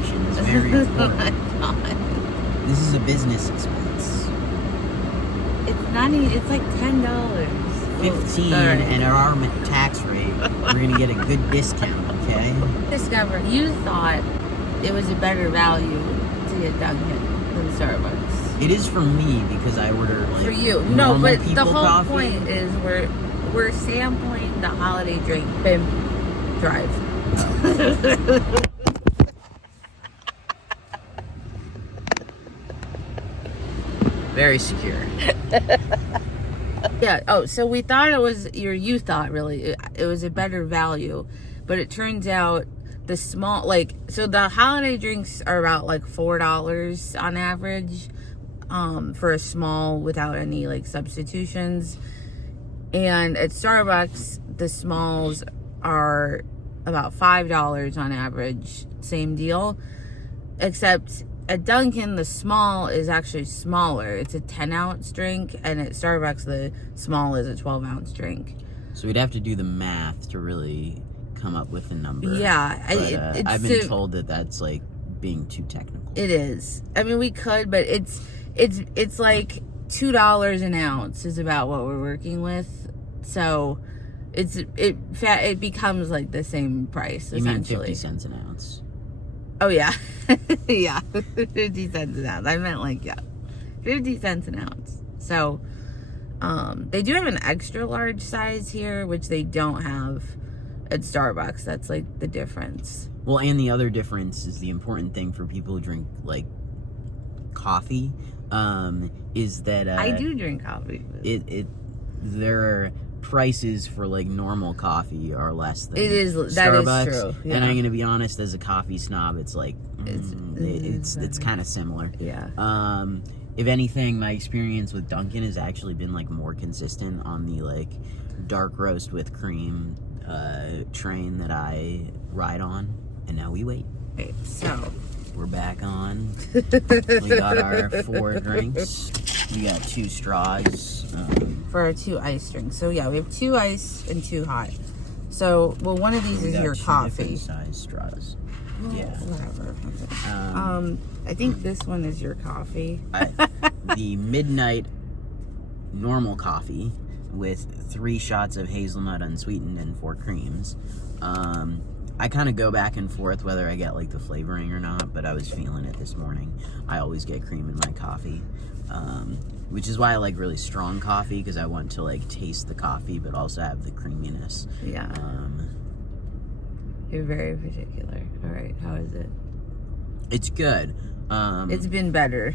introduction is very important. This is a business expense. It's not even, it's like $10. 15, and at our tax rate, we're gonna get a good discount, okay? Discover, you thought it was a better value to get Dunkin' than Starbucks. It is for me because I order like for you. No, but the whole coffee. point is we're sampling the holiday drink. Bim, drive. Oh. Very secure. Yeah. Oh, so we thought it was you thought really it was a better value, but it turns out the small so the holiday drinks are about like $4 on average, for a small without any like substitutions, and at Starbucks the smalls are about $5 on average. Same deal, except at Dunkin', the small is actually smaller. It's a 10-ounce drink, and at Starbucks, the small is a 12-ounce drink. So we'd have to do the math to really come up with a number. Yeah. But, I've been told that that's, like, being too technical. It is. I mean, we could, but it's like $2 an ounce is about what we're working with. So it becomes, like, the same price, essentially. You mean 50 cents an ounce? Oh, yeah. Yeah. 50 cents an ounce. I meant 50 cents an ounce. So, they do have an extra large size here, which they don't have at Starbucks. That's like the difference. Well, and the other difference is the important thing for people who drink like coffee, is that I do drink coffee. their prices for like normal coffee are less than Starbucks. That is true. Yeah. And I'm gonna be honest, as a coffee snob, it's like it's kind of similar. Yeah. If anything, my experience with Dunkin' has actually been like more consistent on the like dark roast with cream train that I ride on. And now we wait. Okay, so we're back on. We got our 4 drinks. We got 2 straws for our 2 ice drinks. So yeah, we have 2 ice and 2 hot. So one of these is your coffee. Size straws. Oh, yeah. Whatever. Okay. I think this one is your coffee. The midnight normal coffee with 3 shots of hazelnut unsweetened and 4 creams. I kind of go back and forth whether I get like the flavoring or not, but I was feeling it this morning. I always get cream in my coffee, which is why I like really strong coffee, because I want to like taste the coffee but also have the creaminess. Yeah. You're very particular. All right, how is it? It's good. It's been better.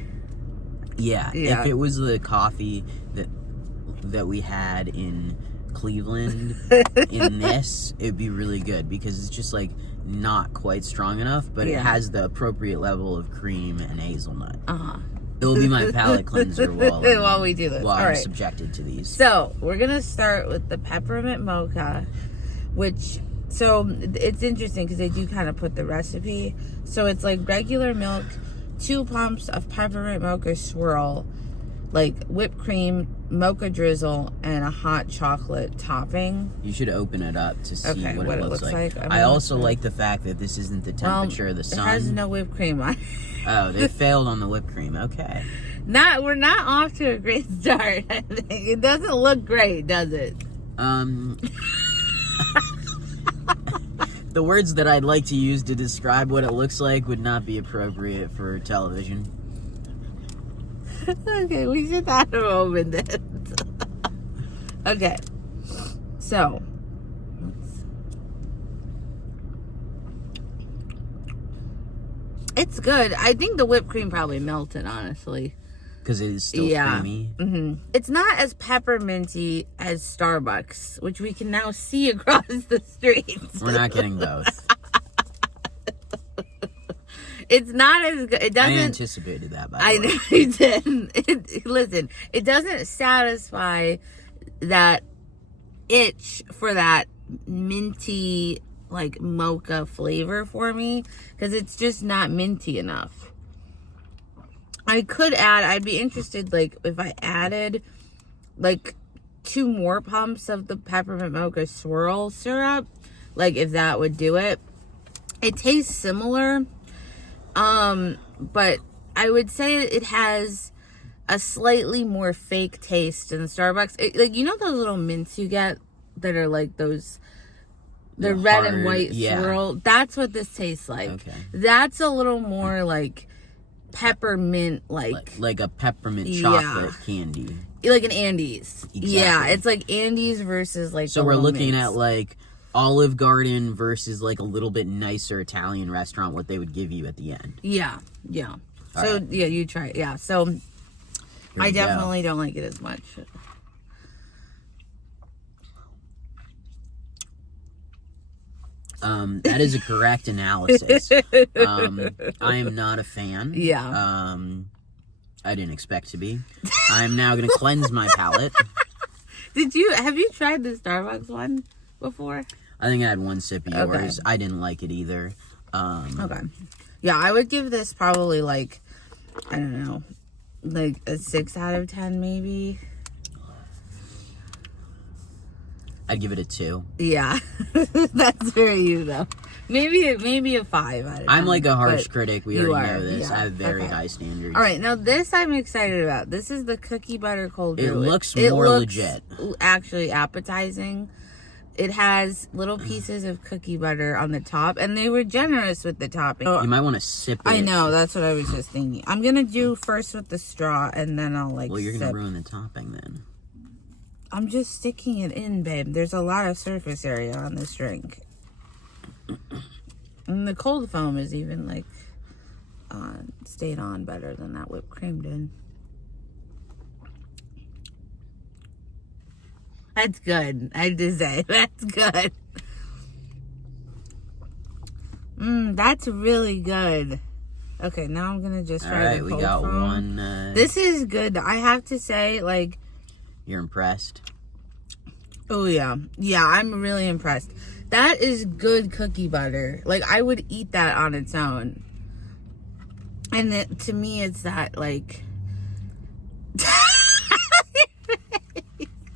Yeah. If it was the coffee that we had in Cleveland in this, it'd be really good, because it's just like not quite strong enough, but it has the appropriate level of cream and hazelnut. It will be my palate cleanser while we do this. While I'm subjected to these. So we're gonna start with the peppermint mocha, so it's interesting because they do kind of put the recipe. So it's like regular milk, 2 pumps of peppermint mocha swirl, like whipped cream, mocha drizzle, and a hot chocolate topping. You should open it up to see what it looks like. I also like the fact that this isn't the temperature of the sun. It has no whipped cream on it. Oh, they failed on the whipped cream. Okay. We're not off to a great start. I think it doesn't look great, does it? The words that I'd like to use to describe what it looks like would not be appropriate for television. Okay, we should have a moment then. Okay, so it's good. I think the whipped cream probably melted, honestly. Because it is still creamy. Mm-hmm. It's not as pepperminty as Starbucks, which we can now see across the street. We're not getting both. It's not as good. It doesn't. I anticipated that, by the way. I know you did. Listen, it doesn't satisfy that itch for that minty, like, mocha flavor for me, because it's just not minty enough. I'd be interested, like, if I added, like, 2 more pumps of the peppermint mocha swirl syrup, like, if that would do it. It tastes similar, But I would say it has a slightly more fake taste than Starbucks. Like, you know those little mints you get that are like those, the red hard, and white swirl? That's what this tastes like. Okay. That's a little more like peppermint, like a peppermint chocolate candy. Like an Andes. Exactly. Yeah, it's like Andes versus like So the we're little looking mints. at like Olive Garden versus like a little bit nicer Italian restaurant, what they would give you at the end. Yeah. All So, right. yeah, you try it. Yeah, so Here I we go. definitely don't like it as much. That is a correct analysis. I am not a fan. Yeah. I didn't expect to be. I'm now going to cleanse my palate. Have you tried the Starbucks one before? I think I had one sip of yours. Okay. I didn't like it either. Okay. Yeah, I would give this probably like, I don't know, like a 6 out of 10 maybe. I'd give it a 2. Yeah. That's very you though. Maybe a 5 out of 10. I'm like a harsh critic. We you already are, know this. yeah. I have very Okay. high standards. All right, now this I'm excited about. This is the cookie butter cold brew. It looks more legit. Actually appetizing. It has little pieces of cookie butter on the top, and they were generous with the topping. You might want to sip it. I know, that's what I was just thinking. I'm gonna do first with the straw, and then I'll like. Well, you're going sip. to ruin the topping then. I'm just sticking it in, babe. There's a lot of surface area on this drink. And the cold foam is even like stayed on better than that whipped cream did. That's good. I have to say, that's good. That's really good. Okay, now I'm gonna just try the cold we got foam. one. This is good. I have to say, like, You're impressed? oh yeah. Yeah, I'm really impressed. That is good cookie butter. Like, I would eat that on its own. And to me, it's that, like...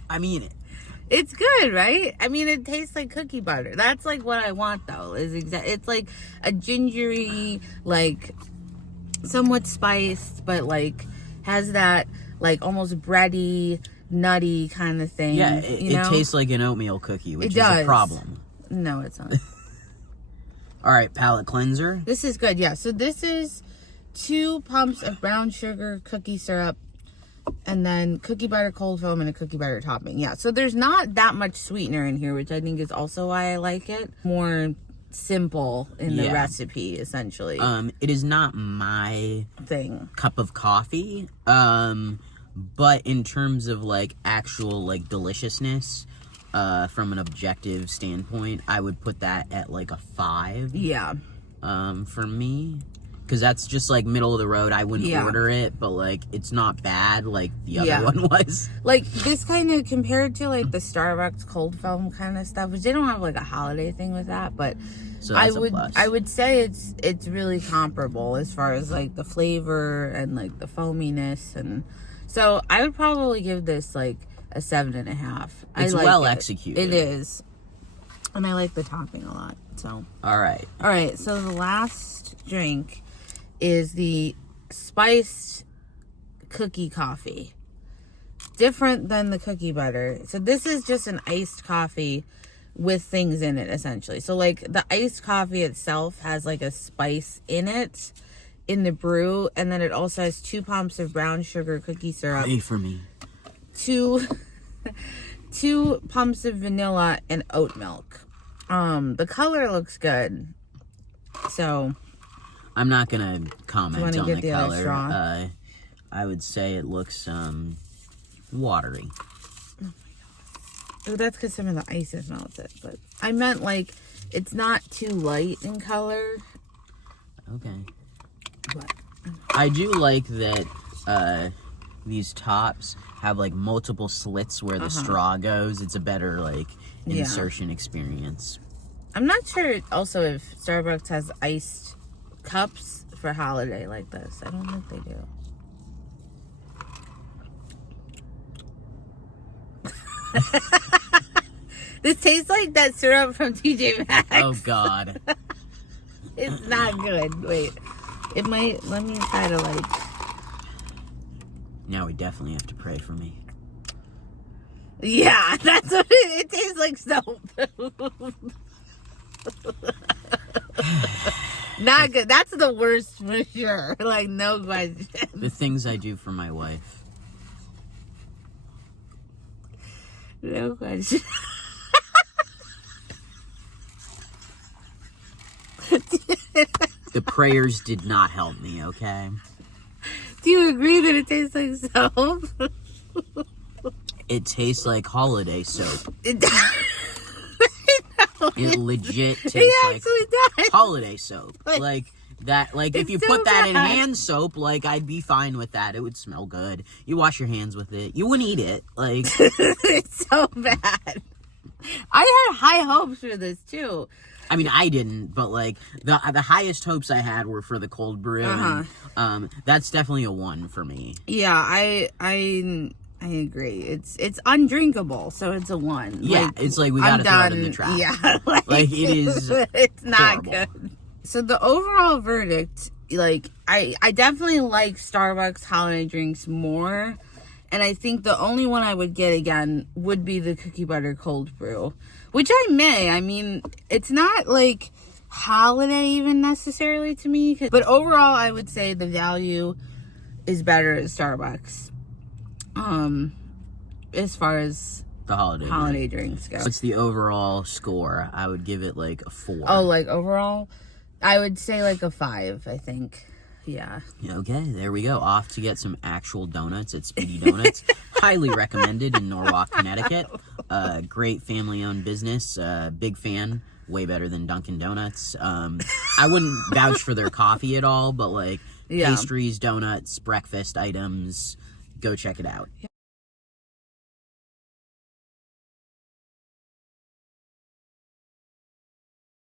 I mean, It's good, right? I mean, it tastes like cookie butter. That's, like, what I want, though. It's, like, a gingery, like, somewhat spiced, but, like, has that, like, almost bready, nutty kind of thing. yeah, you know? it tastes like an oatmeal cookie, which It is does. a problem. No, it's not. All right, palate cleanser. This is good, yeah. So this is 2 pumps of brown sugar cookie syrup, and then cookie butter cold foam and a cookie butter topping. Yeah, so there's not that much sweetener in here, which I think is also why I like it. More simple in the recipe, essentially. It is not my Thing. cup of coffee. But in terms of like actual like deliciousness, from an objective standpoint, I would put that at like a 5. Yeah. For me, because that's just like middle of the road. I wouldn't order it, but like it's not bad like the other one was. Like this kind of compared to like the Starbucks cold foam kind of stuff, which they don't have like a holiday thing with that, but So that's a plus. I would say it's really comparable as far as like the flavor and like the foaminess, and so I would probably give this like a 7.5. It's well executed. It is, and I like the topping a lot. So All right. so the last drink is the spiced cookie coffee. Different than the cookie butter. So this is just an iced coffee with things in it, essentially. So like the iced coffee itself has like a spice in it in the brew, and then it also has 2 pumps of brown sugar cookie syrup, Pray for me. 2 pumps of vanilla, and oat milk. The color looks good. So I'm not gonna comment wanna on get the the other color. straw? I would say it looks watery. oh, that's because some of the ice melts it, but I meant like it's not too light in color. Okay. But I do like that these tops have like multiple slits where the straw goes. It's a better like insertion experience. I'm not sure also if Starbucks has iced cups for holiday like this. I don't think they do. This tastes like that syrup from TJ Maxx. Oh God. It's not good. Wait. It might. Let me try to like. Now we definitely have to pray for me. Yeah, that's what it tastes like. Soap. Not good. That's the worst for sure. Like, no question. The things I do for my wife. No question. The prayers did not help me, okay? Do you agree that it tastes like soap? It tastes like holiday soap. It does. It legit tastes like does. holiday soap. Like that. Like if It's you so put that in bad. hand soap, like I'd be fine with that. It would smell good. You wash your hands with it. You wouldn't eat it. Like It's so bad. I had high hopes for this too. I mean, I didn't, but like the highest hopes I had were for the cold brew. And, that's definitely a 1 for me. Yeah, I agree. It's undrinkable, so it's a 1. Yeah, like, it's like we gotta throw it in the trash. Yeah, like it is. It's not horrible. good. So the overall verdict, like I definitely like Starbucks holiday drinks more, and I think the only one I would get again would be the cookie butter cold brew, which I may. I mean, it's not like holiday even necessarily to me, but overall I would say the value is better at Starbucks. As far as The holiday drinks go. What's the overall score? I would give it like a 4. Oh, like overall, I would say like a 5. I think. Yeah. Okay, there we go. Off to get some actual donuts at Speedy Donuts. Highly recommended in Norwalk, Connecticut. Great family-owned business. Big fan. Way better than Dunkin' Donuts. I wouldn't vouch for their coffee at all, but like pastries, donuts, breakfast items, go check it out.